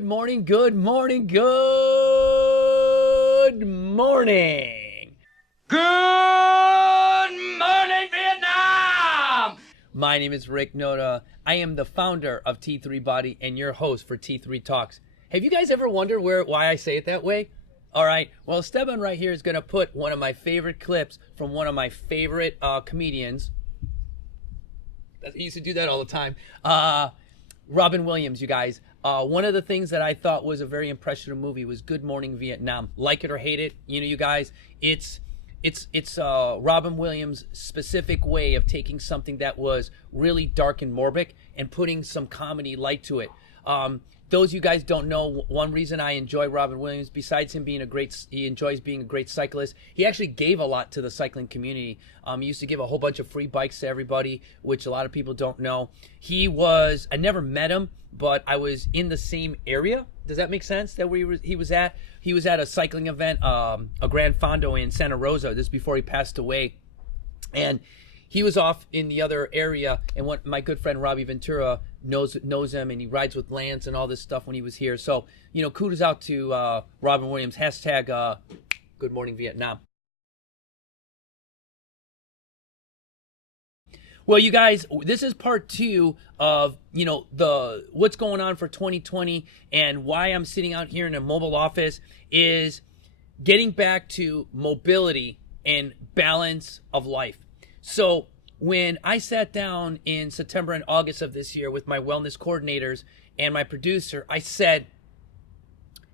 Good morning, good morning, good morning. Good morning, Vietnam! My name is Rick Noda. I am the founder of T3 Body and your host for T3 Talks. Have you guys ever wondered why I say it that way? All right, well, Esteban right here is going to put one of my favorite clips from one of my favorite comedians. He used to do that all the time. Robin Williams, you guys. One of the things that I thought was a very impressionable movie was Good Morning Vietnam. Like it or hate it, you guys, it's Robin Williams' specific way of taking something that was really dark and morbid and putting some comedy light to it. Those of you guys don't know, one reason I enjoy Robin Williams, besides him being he enjoys being a great cyclist, he actually gave a lot to the cycling community. He used to give a whole bunch of free bikes to everybody, which a lot of people don't know. I never met him, but I was in the same area. Does that make sense? That where he was at? He was at a cycling event, a Gran Fondo in Santa Rosa, this before he passed away. And he was off in the other area, and my good friend Robbie Ventura knows him, and he rides with Lance and all this stuff when he was here. So, kudos out to Robin Williams. Hashtag Good Morning Vietnam. Well, you guys, this is part 2 of, what's going on for 2020, and why I'm sitting out here in a mobile office is getting back to mobility and balance of life. So when I sat down in September and August of this year with my wellness coordinators and my producer, I said,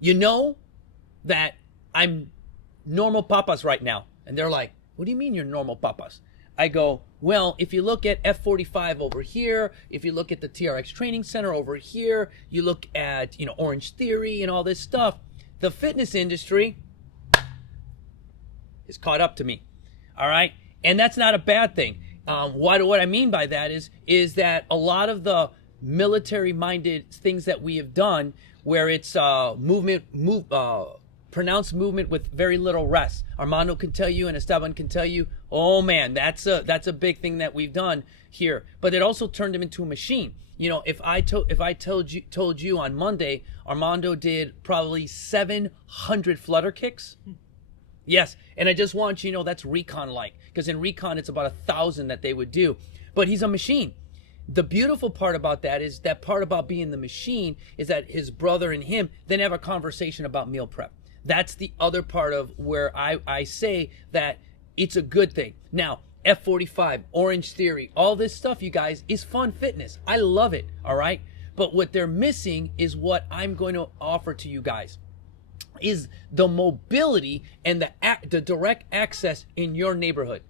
that I'm normal papas right now. And they're like, what do you mean you're normal papas? I go, well, if you look at F45 over here, if you look at the TRX Training Center over here, you look at, Orange Theory and all this stuff, the fitness industry is caught up to me. All right? And that's not a bad thing. What I mean by that is that a lot of the military-minded things that we have done, where it's pronounced movement with very little rest. Armando can tell you, and Esteban can tell you, oh man, that's a big thing that we've done here. But it also turned him into a machine. If I told you on Monday, Armando did probably 700 flutter kicks. Yes, and I just want you to know that's recon-like, because in recon it's about 1,000 that they would do. But he's a machine. The beautiful part about that is that part about being the machine is that his brother and him then have a conversation about meal prep. That's the other part of where I say that it's a good thing. Now, F45, Orange Theory, all this stuff, you guys, is fun fitness. I love it, all right? But what they're missing is what I'm going to offer to you guys, is the mobility and the direct access in your neighborhood.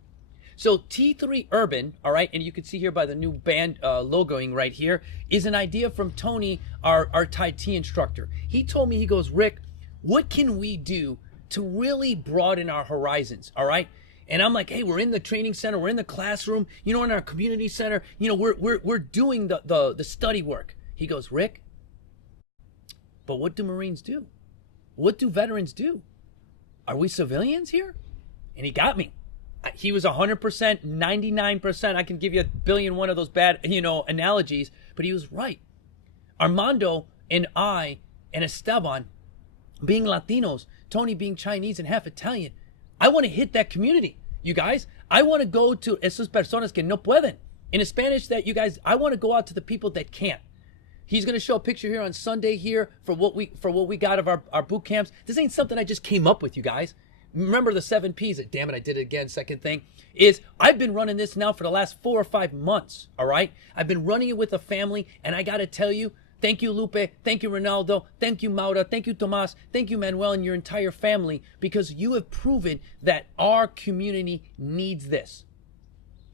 So T3 Urban, all right, and you can see here by the new band logoing right here, is an idea from Tony, our Tai Chi instructor. He told me, he goes, Rick, what can we do to really broaden our horizons, all right? And I'm like, hey, we're in the training center, we're in the classroom, in our community center, we're doing the study work. He goes, Rick, but what do Marines do? What do veterans do? Are we civilians here? And he got me. He was 100%, 99%. I can give you 1,000,000,001 of those bad, analogies, but he was right. Armando and I and Esteban, being Latinos, Tony being Chinese and half Italian, I want to hit that community, you guys. I want to go to esas personas que no pueden. In Spanish, that you guys, I want to go out to the people that can't. He's going to show a picture here on Sunday here for what we got of our boot camps. This ain't something I just came up with, you guys. Remember the 7 Ps. Damn it, I did it again. Second thing is I've been running this now for the last 4 or 5 months, all right? I've been running it with a family, and I got to tell you, thank you, Lupe. Thank you, Ronaldo. Thank you, Maura. Thank you, Tomas. Thank you, Manuel, and your entire family, because you have proven that our community needs this.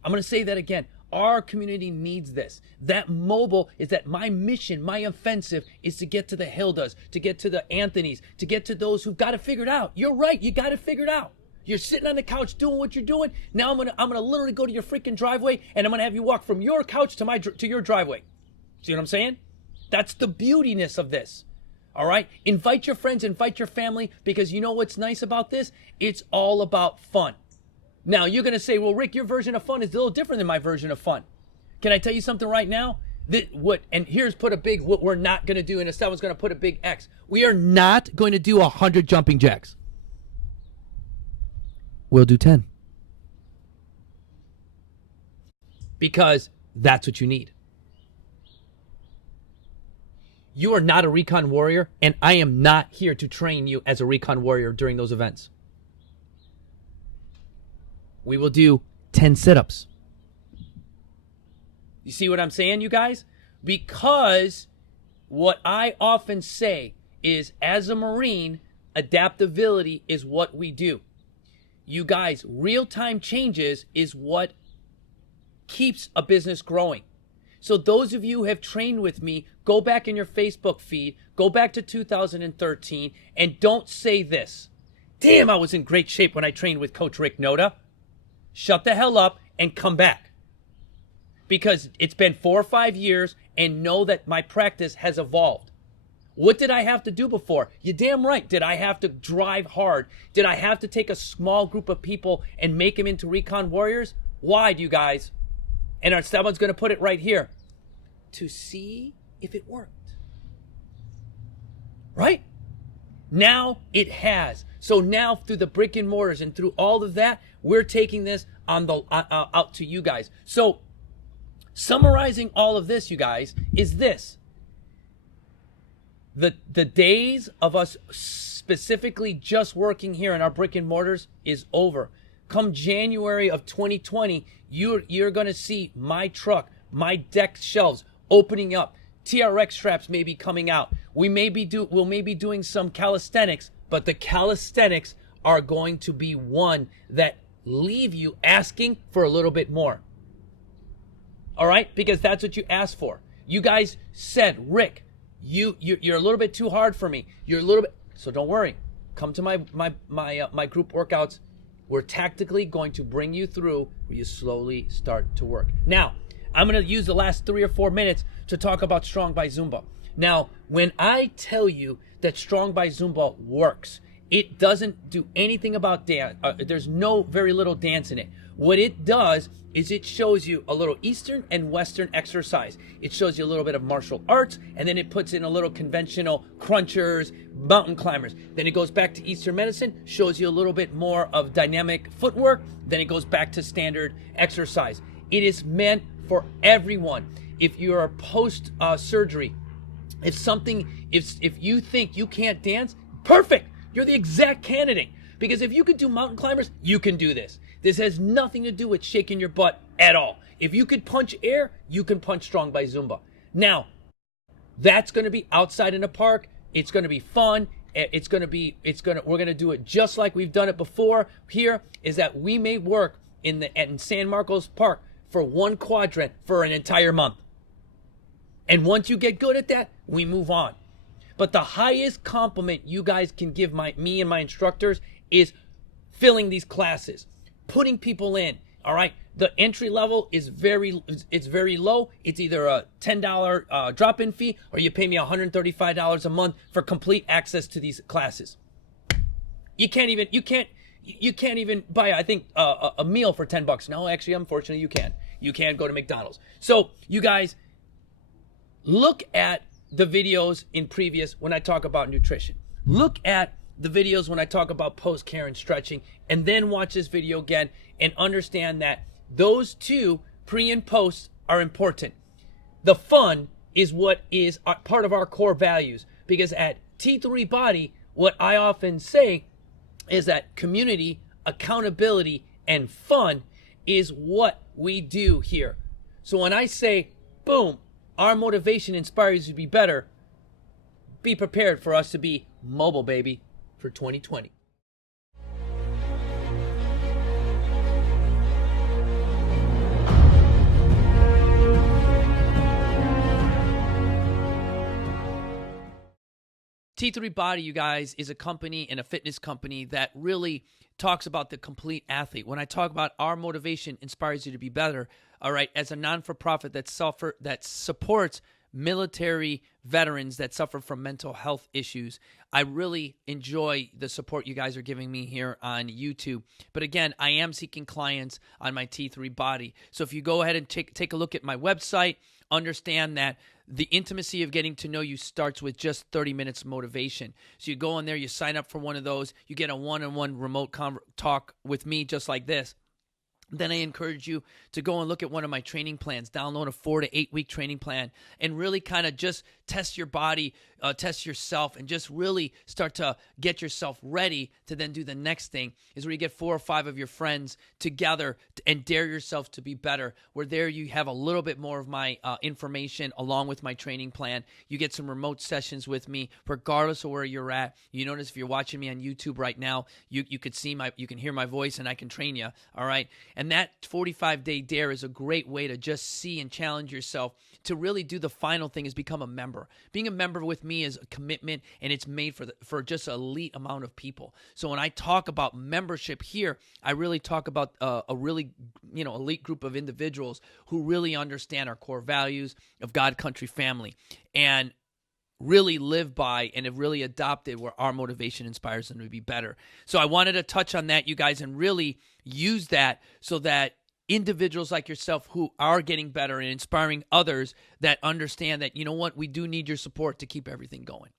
I'm going to say that again. Our community needs this. That mobile is that my mission, my offensive is to get to the Hildas, to get to the Anthonys, to get to those who've got to figure it out. You're right. You got to figure it out. You're sitting on the couch doing what you're doing. Now I'm gonna literally go to your freaking driveway, and I'm gonna have you walk from your couch to your driveway. See what I'm saying? That's the beautiness of this. All right? Invite your friends, invite your family, because you know what's nice about this? It's all about fun. Now, you're going to say, well, Rick, your version of fun is a little different than my version of fun. Can I tell you something right now? And here's put a big, what we're not going to do, and Esteban's going to put a big X. We are not going to do 100 jumping jacks. We'll do 10. Because that's what you need. You are not a recon warrior, and I am not here to train you as a recon warrior during those events. We will do 10 sit-ups. You see what I'm saying, you guys? Because what I often say is, as a Marine, adaptability is what we do. You guys, real-time changes is what keeps a business growing. So those of you who have trained with me, go back in your Facebook feed, go back to 2013, and don't say this. Damn, I was in great shape when I trained with Coach Rick Noda. Shut the hell up and come back. Because it's been 4 or 5 years, and know that my practice has evolved. What did I have to do before? You're damn right. Did I have to drive hard? Did I have to take a small group of people and make them into recon warriors? Why, you guys? And someone's going to put it right here. To see if it worked. Right? Now it has. So now through the brick and mortars and through all of that, we're taking this on the out to you guys. So summarizing all of this, you guys, is this. The days of us specifically just working here in our brick and mortars is over. Come January of 2020, you're going to see my truck, my deck shelves opening up. TRX straps may be coming out. We'll maybe doing some calisthenics, but the calisthenics are going to be one that leave you asking for a little bit more. All right? Because that's what you asked for. You guys said, Rick, you're a little bit too hard for me. You're a little bit, so don't worry. Come to my group workouts. We're tactically going to bring you through where you slowly start to work. Now, I'm going to use the last 3 or 4 minutes to talk about Strong by Zumba. Now, when I tell you that Strong by Zumba works, it doesn't do anything about dance. There's very little dance in it. What it does is it shows you a little Eastern and Western exercise. It shows you a little bit of martial arts, and then it puts in a little conventional crunchers, mountain climbers. Then it goes back to Eastern medicine, shows you a little bit more of dynamic footwork. Then it goes back to standard exercise. It is meant for everyone. If you are post surgery, if you think you can't dance, perfect. You're the exact candidate. Because if you could do mountain climbers, you can do this. This has nothing to do with shaking your butt at all. If you could punch air, you can punch Strong by Zumba. Now, that's going to be outside in a park. It's going to be fun. We're going to do it just like we've done it before. Here is that we may work in San Marcos Park for one quadrant for an entire month. And once you get good at that, we move on. But the highest compliment you guys can give me and my instructors is filling these classes, putting people in. All right. The entry level is very low. It's either a $10 drop-in fee, or you pay me $135 a month for complete access to these classes. You can't even buy, I think, a meal for $10. No, actually, unfortunately, you can. You can go to McDonald's. So you guys, look at the videos in previous when I talk about nutrition. Look at the videos when I talk about post-care and stretching, and then watch this video again and understand that those two, pre and post, are important. The fun is what is part of our core values, because at T3 Body, what I often say is that community, accountability, and fun is what we do here. So when I say, boom, our motivation inspires you to be better, be prepared for us to be mobile, baby, for 2020. T3 Body, you guys, is a company and a fitness company that really talks about the complete athlete. When I talk about our motivation inspires you to be better, all right, as a non-for-profit that supports military veterans that suffer from mental health issues. I really enjoy the support you guys are giving me here on YouTube. But again, I am seeking clients on my T3 body. So if you go ahead and take a look at my website, understand that the intimacy of getting to know you starts with just 30 minutes motivation. So you go on there, you sign up for one of those, you get a one-on-one remote talk with me just like this. Then I encourage you to go and look at one of my training plans, download a 4 to 8 week training plan, and really kind of just test your body, test yourself, and just really start to get yourself ready to then do the next thing is where you get 4 or 5 of your friends together and dare yourself to be better. Where there you have a little bit more of my information along with my training plan. You get some remote sessions with me regardless of where you're at. You notice if you're watching me on YouTube right now, you can hear my voice and I can train you, all right? And that 45-day dare is a great way to just see and challenge yourself to really do the final thing is become a member. Being a member with me is a commitment, and it's made for just an elite amount of people. So when I talk about membership here, I really talk about a really elite group of individuals who really understand our core values of God, country, family, and really live by and have really adopted where our motivation inspires them to be better. So I wanted to touch on that, you guys, and really use that so that individuals like yourself who are getting better and inspiring others that understand that, you know what, we do need your support to keep everything going.